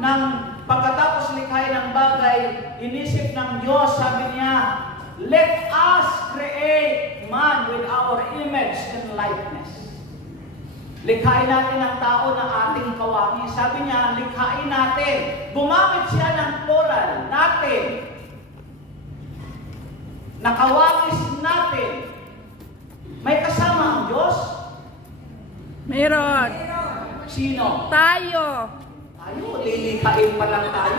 ng pagkatapos likhain ng bagay, inisip ng Diyos, sabi niya, let us create man with our image and likeness. Likhain natin ang tao na ating kawangis. Sabi niya, likhain natin. Gumamit siya ng plural, natin. Nakawangis natin. May kasama ang Diyos? Meron. Sino? Tayo. Tayo, lilikhain pa lang tayo.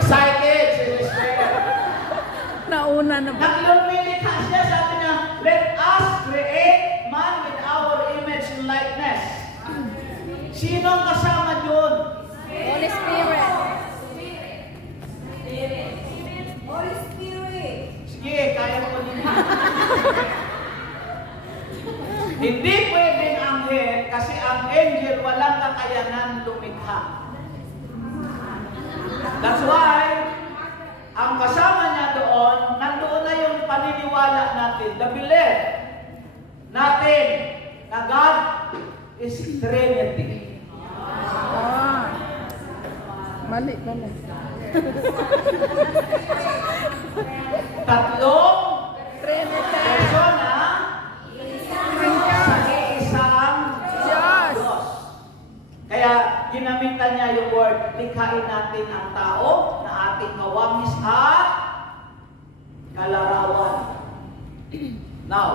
Excited, sister. Nauna na ba? Naglumilikha siya, sabi niya, let us create man with our image and likeness. Sino ang kasama doon? Holy Spirit. Holy Spirit. Sige, kaya ko din. Hindi pwedeng anghel kasi ang angel walang kakayanan lumikha. That's why, ang kasama niya doon, nandoon na yung paniniwala natin, the belief natin na God is Trinity. Ah. Mali. Tatlong Trinity. persona sa iisang Diyos. Diyos. Kaya ginamitan niya yung word, likhain natin ang tao na ating kawangis at kalarawan. Now,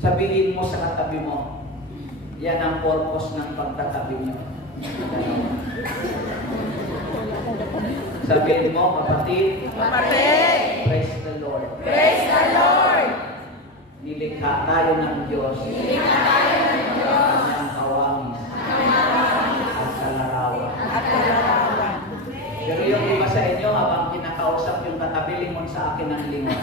sabihin mo sa katabi mo, yan ang purpose ng pagtatabi niyo. Sabihin mo, kapatid, praise the Lord. Praise the Lord. Nilikha tayo ng Diyos. Ng kawangis. At kalarawan. Pero yung iba sa inyo, habang kinakausap yung katabi, lingon sa akin ng lingon.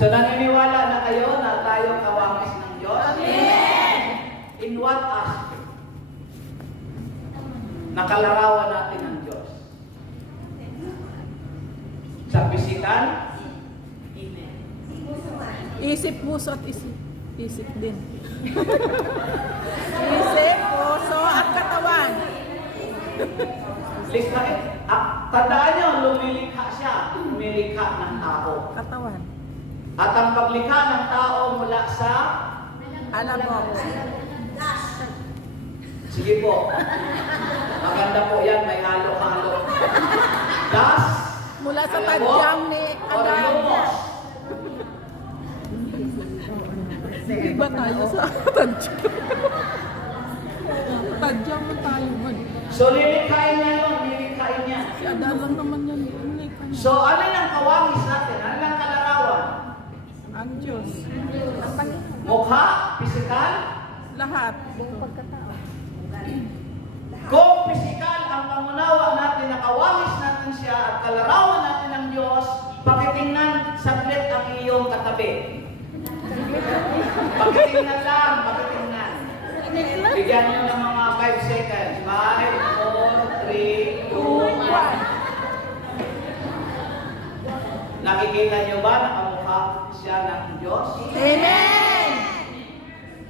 So naniniwala na kayo na tayo kawangis ng Diyos? Amen. In what aspect? Nakalarawan natin ang Diyos. Sa physical? Isip, puso at isip. Isip din. Isip, puso at katawan. Likhain. Tandaan nyo, lumilikha siya. Lumilikha ng tao. Katawan. At ang paglikha ng tao mula sa... Alam mo. Sige po. Maganda po yan, may halo-halo. Das. Mula sa tadyang ni Adan. Iba tayo sa tadyang. Tadyang mo tayo man. So lilikhain niya yun, lilikhain niya. Si Adan lang naman yan. So ano yung kawangis natin? Ano yung kalarawan? Ang Diyos. Mukha? Physical? Lahat. Kung physical ang pangunawa natin, nakawangis natin siya at kalarawan natin ng Diyos, pakitingnan saglit ang iyong katabi. Pakitingnan lang, pakitingnan. Bigyan nyo ng mga 5 seconds. 5, 4, 3, 2, 1. Nakikita nyo ba nakamukha siya ng Diyos? Amen!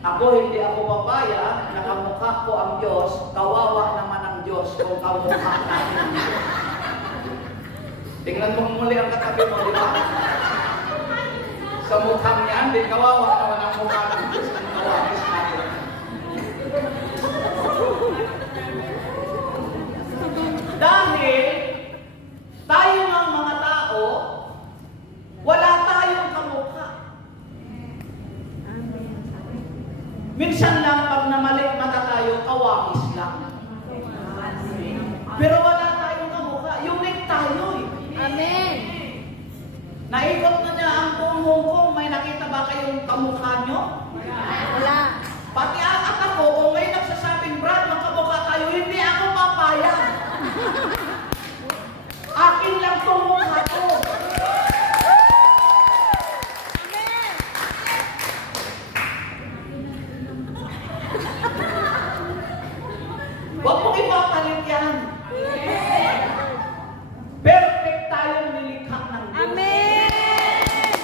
Ako, hindi ako papaya, nakamukha ko ang Diyos, kawawa naman ang Diyos kung kamukha natin ang Diyos. Tingnan mo muli ang katabi mo, di ba? Sa mukhang niyan, di kawawa naman ang mukha ng Diyos ang kawawis natin. Dahil, tayo ng mga tao, wala tayong kamukha. Minsan lang pag namalik mata tayo, kawangis lang. Pero wala tayong kamukha. Unique tayo eh. Amen! Naikot na niya ang buong Hong Kong. May nakita ba kayong kamukha nyo? Wala. Pati ako, kung may nagsasabing, Brad, magkamukha tayo, hindi ako papayag. Akin lang itong mukha ko. Huwag mong ipapalit yan. Perfect tayong nilikha ng Diyos. Amen!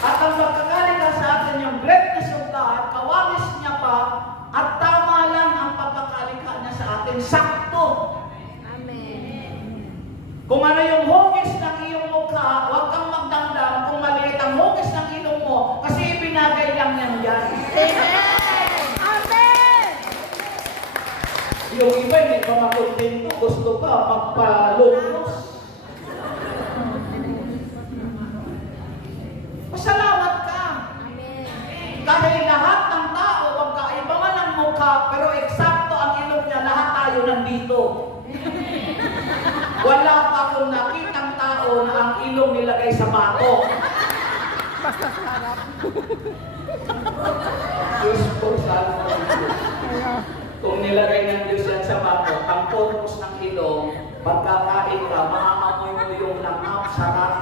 At ang pagkakalikha sa atin yung greatness of God, kawangis niya pa, at tama lang ang pagkakalikha niya sa atin, sakto. Amen. Kung ano yung hugis ng iyong mukha, huwag kang magdamdam kung maliit ang hugis ng ilong mo, kasi ibinagay lang yan dyan. Amen. Amen. Yung iba, hindi pa makontento, gusto pa magpalungos. Pasalamat ka. Amen. Dahil lahat ng tao, magkaiba man ang mukha, pero eksakto ang ilong niya, lahat tayo nandito. Wala pa akong nakitang tao na ang ilong nilagay sa bato. Basta sarap. Diyos ko, salvo ng Diyos. Kung nilagay ng Diyos yan sa bato, ang purpose ng ilong, pagkakain ka, maamoy mo yung langap, sarap.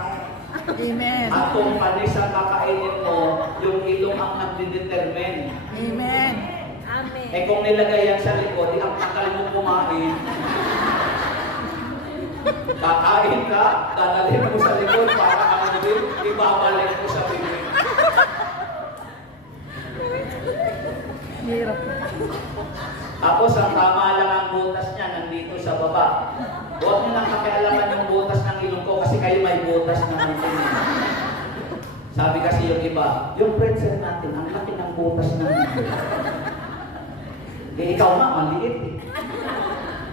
Amen. At kung panis ang kakainin mo, yung ilong ang nagdidetermine. Amen. Amen. Eh kung nilagay yan sa likod, ang tagal mo kumain. Kakain ka, dadalhin mo sa likod para ano din, ibabalik mo sa bibig. Hirap. Tapos ang tama lang ang butas niya nandito sa baba. Huwag niyo nang pakialaman yung butas ng ilong ko kasi kayo may butas na natin. Sabi kasi yung iba, yung pretzel natin, ang laki ng butas ng ilong. Eh ikaw nga, maliit eh.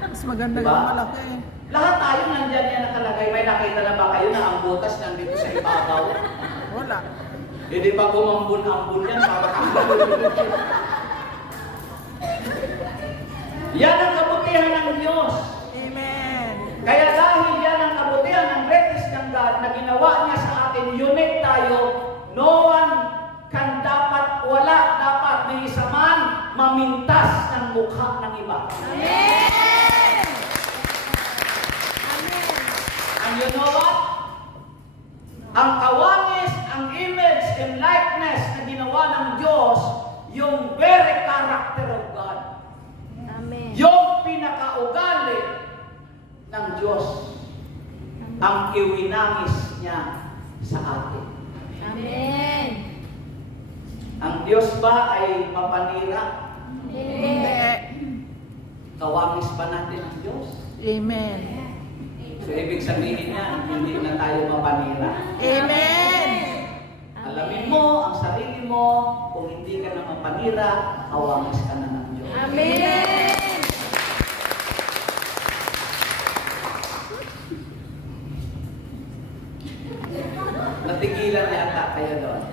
Mas maganda Diba? yung malaki. Lahat tayo nandyan yan nakalagay. May nakita na ba kayo na ang butas nandito sa ibabaw? Wala. Hindi pa gumambun-ambun yan para yan ang kabutihan ng Diyos. Amen. Kaya dahil yan ang kabutihan ng greatness ng God na ginawa niya sa atin, unique tayo, no one can wala dapat may isa man mamintas ng mukha ng iba. Amen. Amen. And you know what? Ang kawangis, ang image and likeness na ginawa ng Diyos, yung very character of God. Amen. Yung pinakaugali ng Diyos, ang iwinangis niya sa atin. Amen. Ang Diyos ba ay mapanira? Hindi. Kawangis ba natin ang Diyos? Amen. So, ibig sabihin niya, hindi na tayo mapanira. Amen. Alamin mo ang sarili mo, kung hindi ka na mapanira, kawangis ka na ng Diyos. Amen. Natigilan yata kayo doon.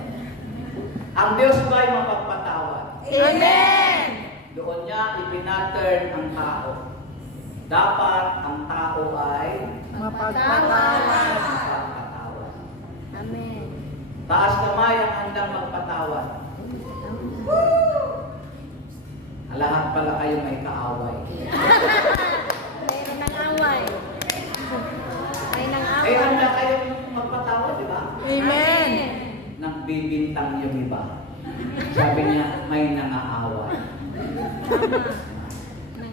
Ang Diyos ba ay mapagpatawad? Amen. Doon niya ipinaturn ang tao. Dapat ang tao ay Mapagpatawad. mapagpatawad. Amen. Taas kamay ang handang magpatawad. Lahat pala kayo may kaaway. Mayroon ng away. May nang Eh, away. handa kayong magpatawad, di ba? Amen. Nagbibintang yung iba. Sabi niya, may nangaaway.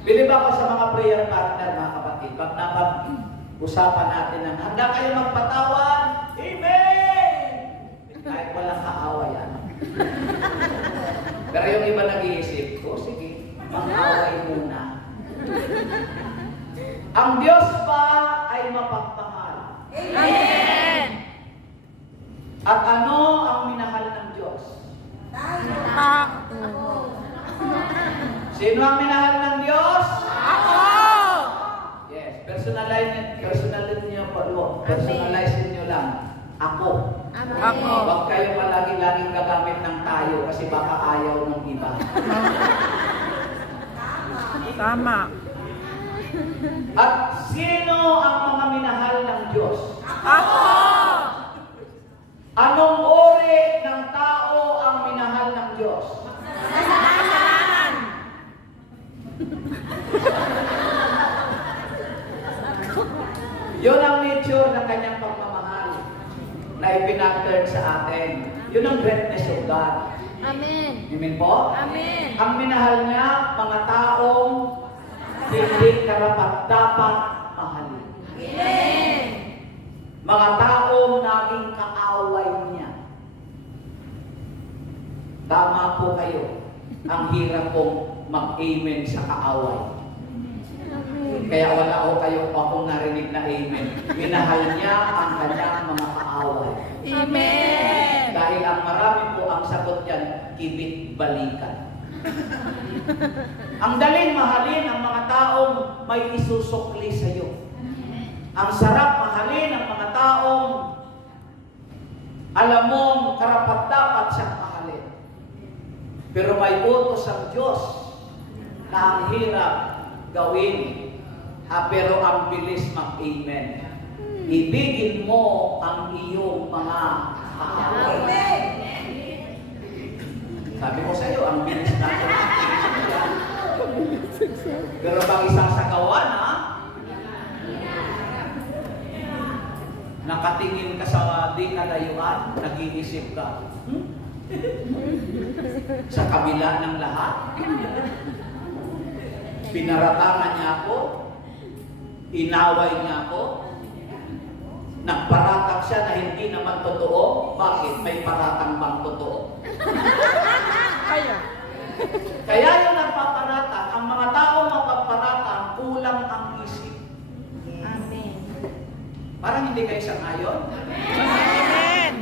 Bilib ako sa mga prayer partner, mga kapatid. Pag napag-usapan natin ng handa kayo magpatawad, amen! Kahit walang kaaway yan. Pero yung iba nag-iisip, sige, mag-away muna. Ang Diyos ba ay mapagmahal? Amen. At ano ang minahal ng Diyos? Sino ang minahal ng Diyos? Ako. Yes, personalize niyo lang. Ako. Ako. Huwag kayo palagi-laging gagamit ng tayo kasi baka ayaw ng iba. Tama. At sino ang mga minahal ng Diyos? Ako. Anong uri ng tao ang minahal ng Diyos? Kasalanan. Yun ang nature ng kanyang pagmamahal na ipinaturn sa atin. Yun ang greatness of God. Amen. Amen po? Amen. Ang minahal niya, mga taong hindi karapat-dapat mahalin. Amen. Mga taong naging kaaway niya. Tama po kayo. Ang hirap pong mag-amen sa kaaway. Kaya wala ako kayong akong narinig na amen. Minahal niya ang kanyang mga kaaway. Amen. Dahil ang marami po ang sagot yan, kibit balikan. Ang daling mahalin ang mga taong may isusukli sa iyo. Ang sarap mahalin ang mga taong alam mong karapat-dapat siyang mahalin. Pero may utos ang Diyos na ang hirap gawin. Pero ang bilis mag-amen. Ibigin mo ang iyong mga kaaway. Sabi ko sa iyo, ang bilis natin mag-amen. Pero bang isang sakawan, ha? Nakatingin ka sa di kalayuan, nag-iisip ka. Sa kabila ng lahat, pinaratangan niya ako, inaway niya ako, nagparatang siya na hindi naman totoo. Bakit? May paratang bang totoo? Kaya yung nagpaparatang, ang mga taong mapagparatang, kulang ang isip. Amen. Parang hindi kayo sang-ayon? Amen.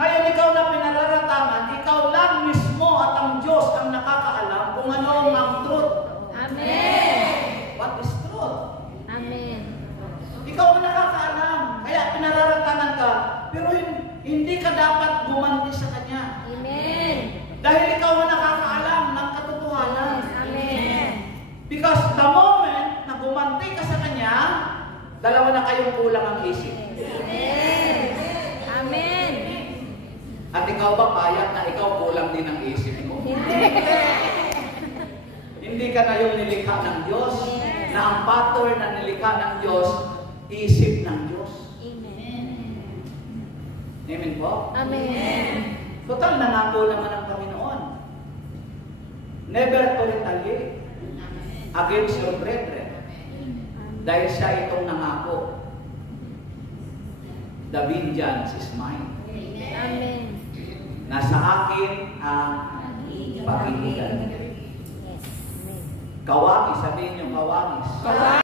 Ngayon ikaw na pinararatangan, ikaw lang mismo at ang Diyos ang nakakaalam kung ano ang truth. Amen. What is truth? Amen. Ikaw ang nakakaalam. Kaya pinararatangan ka, pero hindi ka dapat gumanti sa Kanya. Amen. Dahil ikaw ang nakakaalam ng katotohanan. Amen. Because the moment na gumanti ka sa Kanya, dalawa na kayong kulang ang isip. Amen. Amen. At ikaw ba payag na ikaw kulang din ang isip mo? Hindi ka na yung nilikha ng Diyos, na ang pattern na nilikha ng Diyos, isip ng Diyos. Amen. Amen po? Amen. Total, nangako naman ang Panginoon. Never to retaliate against your brethren. Dahil siya itong nangako. The vengeance is mine. Amen. Nasa akin ang pag-ibig. Yes. Amen. Kawangis, sabihin niyo kawangis.